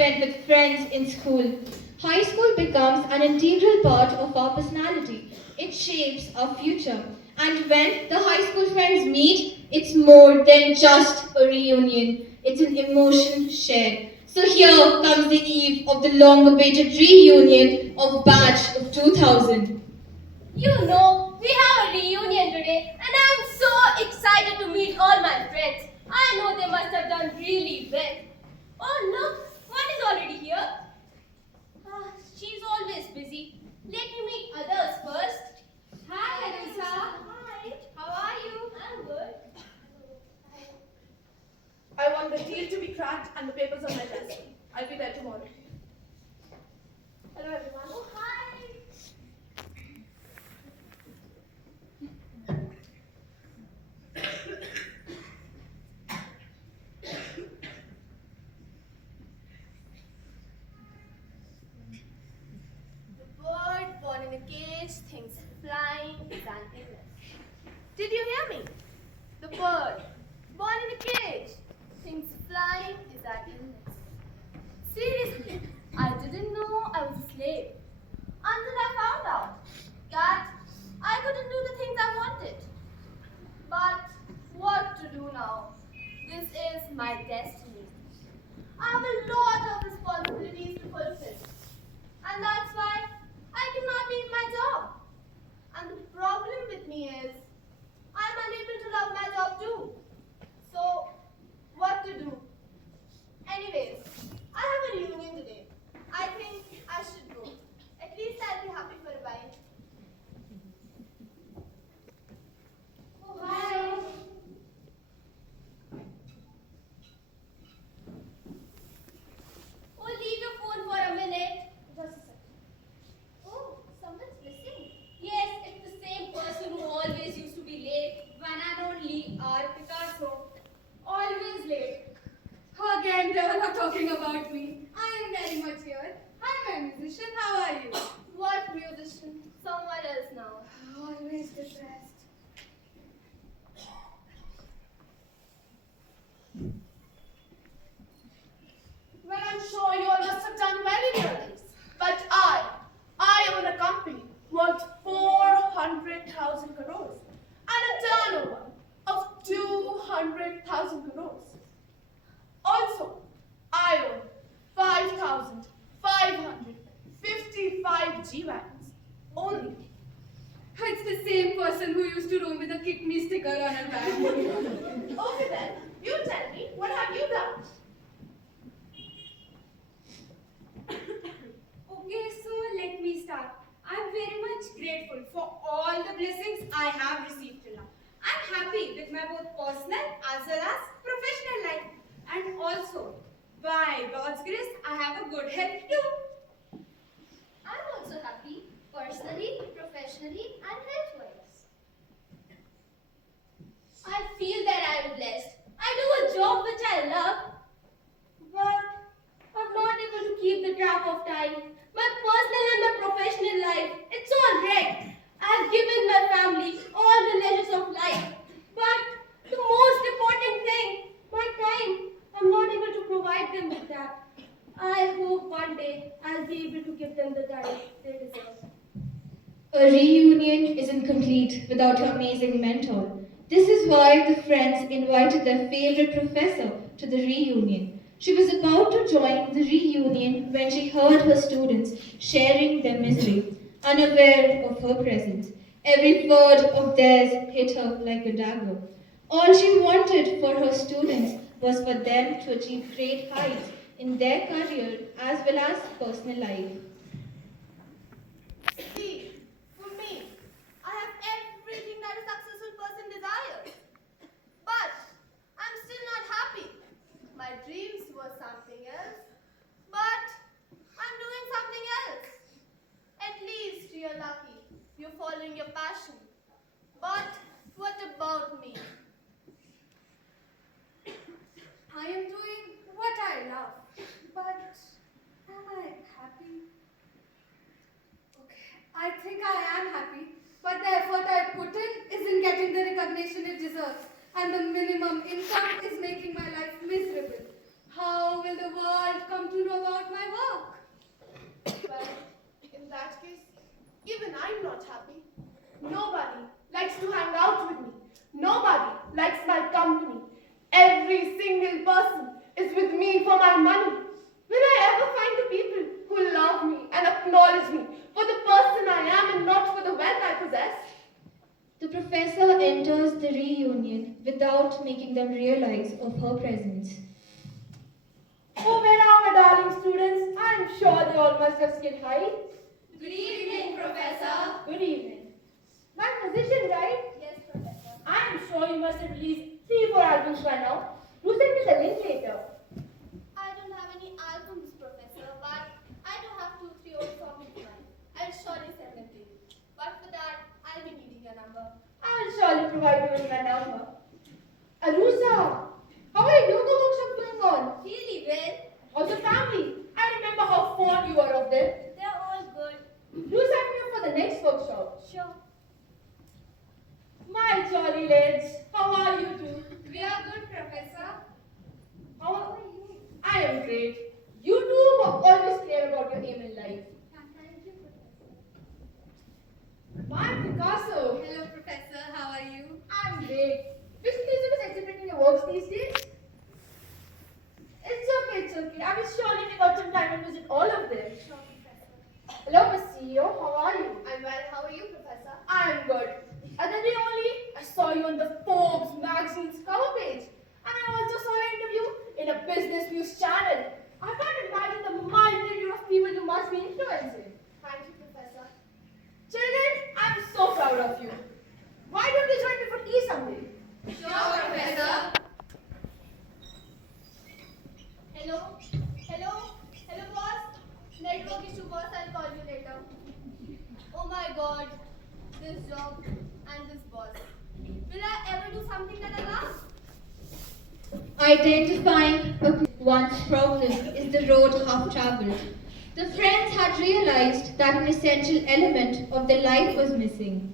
spent with friends in school. High school becomes an integral part of our personality. It shapes our future. And when the high school friends meet, it's more than just a reunion. It's an emotion shared. So here comes the eve of the long-awaited reunion of Batch of 2000. You know, we have a reunion today and I'm so excited to meet all my friends. I know they must have done really well. Oh look, one is already here. She's always busy. Let me meet others first. Hi, Anissa. Hi. How are you? I'm good. I want the deal to be cracked and the papers on my desk. I'll be there tomorrow. Hello, everyone. Oh, hi. The bird born in a cage thinks flying is an illness. Did you hear me? The bird born in a cage thinks flying is an illness. Seriously, I didn't know I was a slave until I found out that I couldn't do the things I wanted. But what to do now? This is my destiny. I have a lot of responsibilities to fulfill. And that's why I cannot leave my job. And the problem with me is I'm unable to love my job too. So, what to do? Anyways, I have a reunion today. I think I should go. At least I'll be happy for a while. Oh, hi. Oh, leave your phone for a minute. Just a second. Oh, someone's missing. Yes, it's the same person who always used to be late. One and only our Picasso. Always late. Again, they are not talking about me. I am very much here. I'm a musician. How are you? What musician? Someone else now. Always depressed. Well, I'm sure you all must have done well in your lives. But I am in a company worth 400,000 crores and a turnover of 200,000 crores. Also, I own 5,555 G-Wagons only. It's the same person who used to roam with a kick me sticker on her bag. Okay then, you tell me, what have you done? Okay, so let me start. I'm very much grateful for all the blessings I have received till now. I'm happy with my both personal as well as professional life. And also, by God's grace, I have a good health too. I'm also happy, personally, professionally, and health-wise. I feel that I'm blessed. I do a job which I love, but I'm not able to keep the track of time. My personal and my professional life, it's all wrecked. I've given my family all the leisures of life, but the most important thing, my time, I'm not able to provide them with that. I hope one day I'll be able to give them the time they deserve. A reunion isn't complete without her amazing mentor. This is why the friends invited their favorite professor to the reunion. She was about to join the reunion when she heard her students sharing their misery, unaware of her presence. Every word of theirs hit her like a dagger. All she wanted for her students was for them to achieve great heights in their career as well as personal life. See, for me, I have everything that a successful person desires. But I'm still not happy. My dreams were something else, but I'm doing something else. At least you're lucky. You're following your passion. But what about me? I am doing what I love, but am I happy? Okay, I think I am happy, but the effort I put in isn't getting the recognition it deserves, and the minimum income is making my life miserable. How will the world come to know about single person is with me for my money. Will I ever find the people who love me and acknowledge me for the person I am and not for the wealth I possess? The professor enters the reunion without making them realize of her presence. Oh, where are my darling students? I am sure they all must have skipped high. Good evening, Professor. Good evening. My musician, right? Yes, Professor. I am sure you must have released 3-4 albums by now. Do send me the link later. I don't have any albums, Professor, but I do have 2-3 old songs in mind. I'll surely send them to you. But for that, I'll be needing your number. I will surely provide you with my number. Arusa, how are your yoga workshops going on? Really well. How's the family? I remember how fond you were of them. They're all good. Do sign me up for the next workshop. Sure. My jolly lads, how are you two? We are good, Professor. How are you? I am great. You two were always clear about your aim in life. Thank you, Professor. My Picasso. Hello, Professor. How are you? I'm great. Which museum is exhibiting your works these days? It's okay, it's okay. I will surely take out some time and visit all of them. Sure, Professor. Hello, Miss CEO. How are you? I'm well. How are you, Professor? I am good. The other day only, I saw you on the Forbes magazine's cover page. And I also saw an interview in a business news channel. I can't imagine the multitude of people you must be influencing. Thank you, Professor. Children, I'm so proud of you. Why don't you join me for tea someday? Sure, Professor. Hello? Hello? Hello, boss? Network issue, boss. I'll call you later. Oh my god. This job and this boss. Will I ever do something that I love? Identifying one's problem is the road half traveled. The friends had realized that an essential element of their life was missing.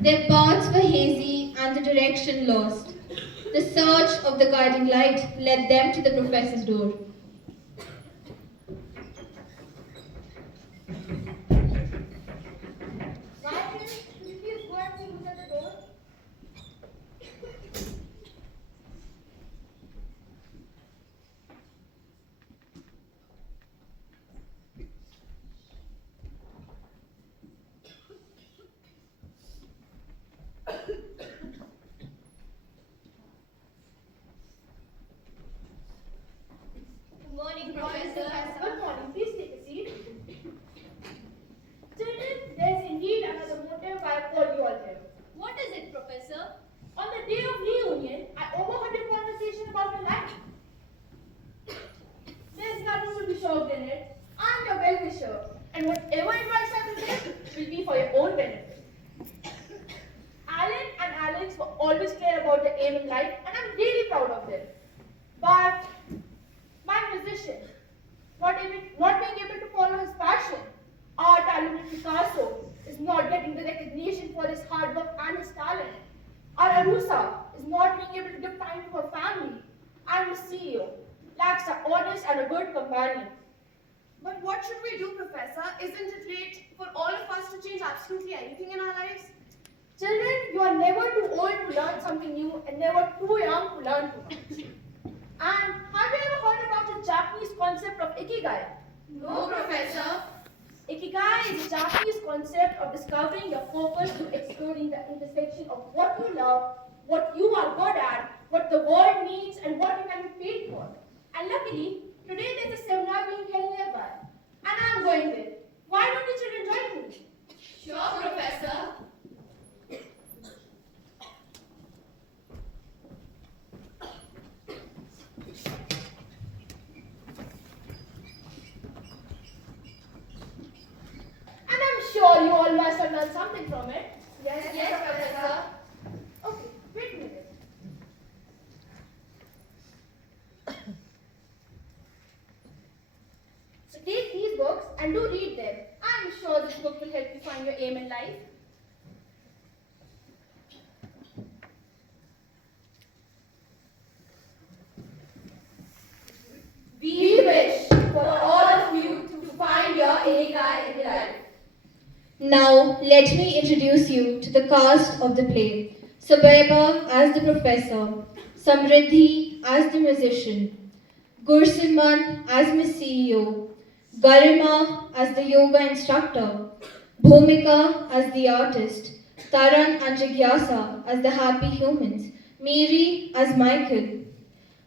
Their paths were hazy and the direction lost. The search of the guiding light led them to the professor's door. Martin, could you please go and see who's at the door? Good morning, Professor. Good morning. Please take a seat. Children, there's indeed another motive why I called you all here. What is it, Professor? On the day of reunion, I overheard a conversation about my life. There's nothing to be shocked in it. I'm your well-wisher, and whatever advice I will give will be for your own benefit. Alan and Alex were always clear about their aim in life, and I'm really proud of them. But my musician, not being able to follow his passion, our talented Picasso is not getting the recognition for his hard work and his talent. Our Arusa is not being able to give time to her family, and the CEO lacks an honest and a good companion. But what should we do, Professor? Isn't it late for all of us to change absolutely anything in our lives? Children, you are never too old to learn something new and never too young to learn too much. And have you ever heard about the Japanese concept of Ikigai? No, Professor. Ikigai is a Japanese concept of discovering your purpose through exploring the intersection of what you love, what you are good at, what the world needs, and what you can be paid for. And luckily, today there's a seminar being held nearby. And I'm going there. Why don't you children join me? Sure, Professor. And I'm sure you all must have learned something from it. Yes, Professor. Okay, wait a minute. So take these books and do read them. I'm sure this book will help you find your aim in life. We wish for all of you to find your IKIGAI in life. Now, let me introduce you to the cast of the play. Sabeba as the professor, Samriddhi as the musician, Gursimran as Miss CEO, Garima as the yoga instructor, Bhumika as the artist, Taran and Jigyasa as the happy humans, Miri as Michael,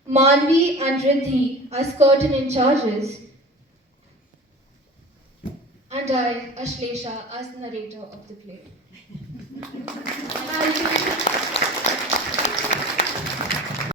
Manvi and Riddhi as curtain in charges, and I, Ashlesha, as the narrator of the play. Thank you.